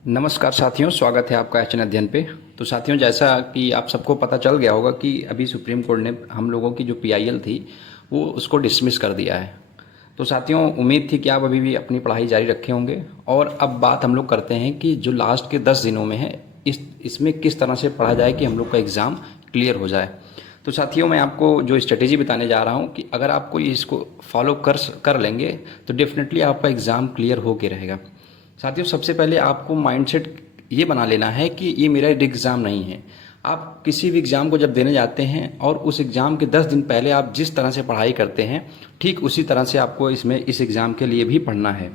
नमस्कार साथियों, स्वागत है आपका एचएन अध्ययन पे। तो साथियों, जैसा कि आप सबको पता चल गया होगा कि अभी सुप्रीम कोर्ट ने हम लोगों की जो पीआईएल थी वो उसको डिसमिस कर दिया है। तो साथियों, उम्मीद थी कि आप अभी भी अपनी पढ़ाई जारी रखे होंगे। और अब बात हम लोग करते हैं कि जो लास्ट के 10 दिनों में है इसमें किस तरह से पढ़ा जाए कि हम लोग का एग्ज़ाम क्लियर हो जाए। तो साथियों, मैं आपको जो स्ट्रेटेजी बताने जा रहा हूँ कि अगर आप कोई इसको फॉलो कर लेंगे तो डेफिनेटली आपका एग्ज़ाम क्लियर हो के रहेगा। साथियों, सबसे पहले आपको माइंडसेट ये बना लेना है कि ये मेरा एग्ज़ाम नहीं है। आप किसी भी एग्ज़ाम को जब देने जाते हैं और उस एग्ज़ाम के 10 दिन पहले आप जिस तरह से पढ़ाई करते हैं, ठीक उसी तरह से आपको इस एग्ज़ाम के लिए भी पढ़ना है।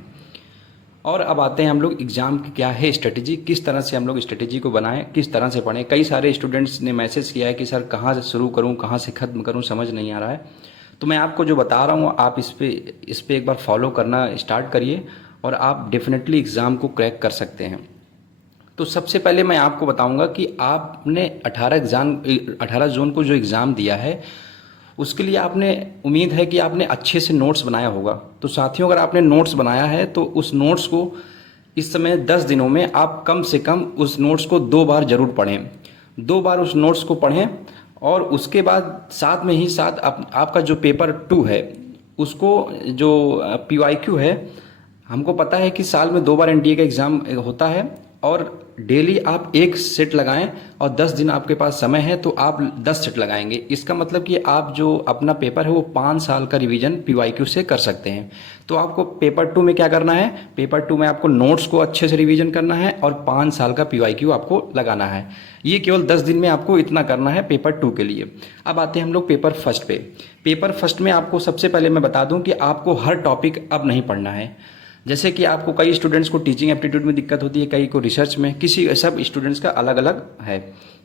और अब आते हैं हम लोग एग्ज़ाम की क्या है स्ट्रेटेजी, किस तरह से हम लोग स्ट्रेटेजी को बनाएं, किस तरह से पढ़ें। कई सारे स्टूडेंट्स ने मैसेज किया है कि सर कहाँ से शुरू करूँ, कहाँ से ख़त्म करूँ, समझ नहीं आ रहा है। तो मैं आपको जो बता रहा हूँ आप इस पे एक बार फॉलो करना स्टार्ट करिए और आप डेफिनेटली एग्ज़ाम को क्रैक कर सकते हैं। तो सबसे पहले मैं आपको बताऊंगा कि आपने 18 जून को जो एग्ज़ाम दिया है उसके लिए आपने उम्मीद है कि आपने अच्छे से नोट्स बनाया होगा। तो साथियों, अगर आपने नोट्स बनाया है तो उस नोट्स को इस समय 10 दिनों में आप कम से कम उस नोट्स को 2 बार ज़रूर पढ़ें। 2 बार उस नोट्स को पढ़ें और उसके बाद साथ में ही साथ आपका जो पेपर 2 है उसको जो PYQ है, हमको पता है कि साल में 2 बार एनडीए का एग्ज़ाम होता है और डेली आप एक सेट लगाएं और 10 दिन आपके पास समय है तो आप 10 सेट लगाएंगे। इसका मतलब कि आप जो अपना पेपर है वो 5 साल का रिवीजन पीवाईक्यू से कर सकते हैं। तो आपको पेपर 2 में क्या करना है, पेपर 2 में आपको नोट्स को अच्छे से रिवीजन करना है और 5 साल का पीवाईक्यू आपको लगाना है। ये केवल 10 दिन में आपको इतना करना है पेपर 2 के लिए। अब आते हैं हम लोग पेपर फर्स्ट पे। पेपर फर्स्ट में आपको सबसे पहले मैं बता दूं कि आपको हर टॉपिक अब नहीं पढ़ना है। जैसे कि आपको कई स्टूडेंट्स को टीचिंग एप्टीट्यूड में दिक्कत होती है, कई को रिसर्च में, सब स्टूडेंट्स का अलग अलग है।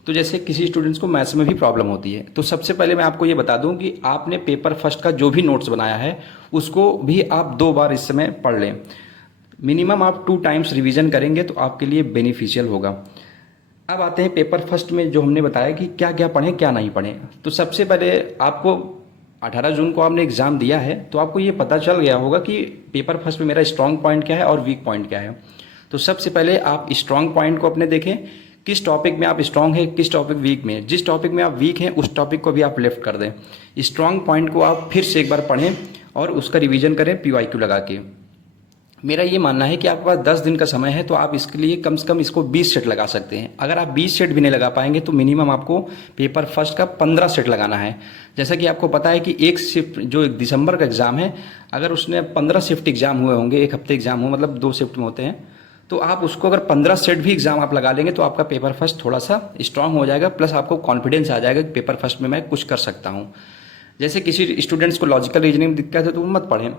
तो जैसे किसी स्टूडेंट्स को मैथ्स में भी प्रॉब्लम होती है। तो सबसे पहले मैं आपको ये बता दूं कि आपने पेपर फर्स्ट का जो भी नोट्स बनाया है उसको भी आप 2 बार इस समय पढ़ लें। मिनिमम आप 2 टाइम्स रिविजन करेंगे तो आपके लिए बेनिफिशियल होगा। अब आते हैं पेपर फर्स्ट में जो हमने बताया कि क्या क्या पढ़ें क्या नहीं पढ़ें। तो सबसे पहले आपको 18 जून को आपने एग्ज़ाम दिया है तो आपको ये पता चल गया होगा कि पेपर फर्स्ट में मेरा स्ट्रांग पॉइंट क्या है और वीक पॉइंट क्या है। तो सबसे पहले आप स्ट्रांग पॉइंट को अपने देखें, किस टॉपिक में आप स्ट्रांग है, किस टॉपिक वीक में। जिस टॉपिक में आप वीक हैं उस टॉपिक को भी आप लेफ्ट कर दें। स्ट्रांग पॉइंट को आप फिर से एक बार पढ़ें और उसका रिवीजन करें पीवाईक्यू लगा के। मेरा ये मानना है कि आपके पास 10 दिन का समय है तो आप इसके लिए कम से कम इसको 20 सेट लगा सकते हैं। अगर आप 20 सेट भी नहीं लगा पाएंगे तो मिनिमम आपको पेपर फर्स्ट का 15 सेट लगाना है। जैसा कि आपको पता है कि एक शिफ्ट जो 1 दिसंबर का एग्ज़ाम है, अगर उसने 15 शिफ्ट एग्ज़ाम हुए होंगे, एक हफ्ते एग्ज़ाम हो मतलब 2 शिफ्ट में होते हैं, तो आप उसको अगर 15 सेट भी एग्ज़ाम आप लगा लेंगे तो आपका पेपर फर्स्ट थोड़ा सा स्ट्रांग हो जाएगा। प्लस आपको कॉन्फिडेंस आ जाएगा कि पेपर फर्स्ट में मैं कुछ कर सकता हूँ। जैसे किसी स्टूडेंट्स को लॉजिकल रीजनिंग में दिक्कत है तो वो मत पढ़ें।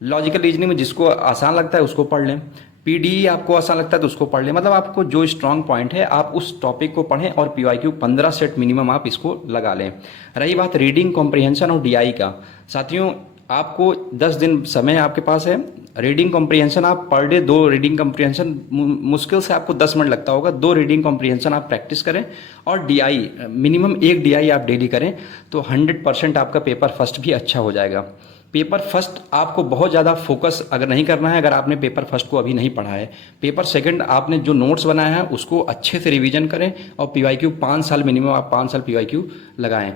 लॉजिकल रीजनिंग में जिसको आसान लगता है उसको पढ़ लें। पीडीई आपको आसान लगता है तो उसको पढ़ लें। मतलब आपको जो स्ट्रांग पॉइंट है आप उस टॉपिक को पढ़ें और पीवाईक्यू 15 सेट मिनिमम आप इसको लगा लें। रही बात रीडिंग कॉम्प्रिहेंशन और डीआई का, साथियों आपको 10 दिन समय आपके पास है। रीडिंग कॉम्प्रिहेंशन आप पर डे 2 रीडिंग कॉम्प्रिहेंशन, मुश्किल से आपको 10 मिनट लगता होगा, 2 रीडिंग कॉम्प्रिहेंशन आप प्रैक्टिस करें और डीआई मिनिमम 1 डीआई आप डेली करें तो 100% आपका पेपर फर्स्ट भी अच्छा हो जाएगा। पेपर फर्स्ट आपको बहुत ज़्यादा फोकस अगर नहीं करना है, अगर आपने पेपर फर्स्ट को अभी नहीं पढ़ा है, पेपर सेकंड आपने जो नोट्स बनाया है उसको अच्छे से रिवीजन करें और पीवाईक्यू 5 साल मिनिमम आप 5 साल पीवाईक्यू लगाएं।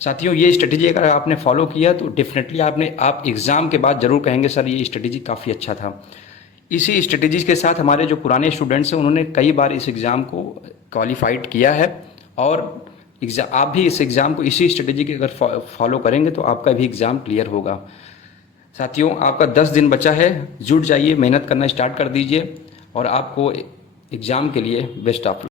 साथियों, ये स्ट्रेटेजी अगर आपने फॉलो किया तो डेफिनेटली आप एग्ज़ाम के बाद ज़रूर कहेंगे सर ये स्ट्रेटेजी काफ़ी अच्छा था। इसी स्ट्रेटेजी के साथ हमारे जो पुराने स्टूडेंट्स हैं उन्होंने कई बार इस एग्ज़ाम को क्वालिफाइड किया है और आप भी इस एग्ज़ाम को इसी स्ट्रेटेजी के अगर फॉलो करेंगे तो आपका भी एग्ज़ाम क्लियर होगा। साथियों, आपका 10 दिन बचा है, जुट जाइए, मेहनत करना स्टार्ट कर दीजिए और आपको एग्ज़ाम के लिए बेस्ट ऑफ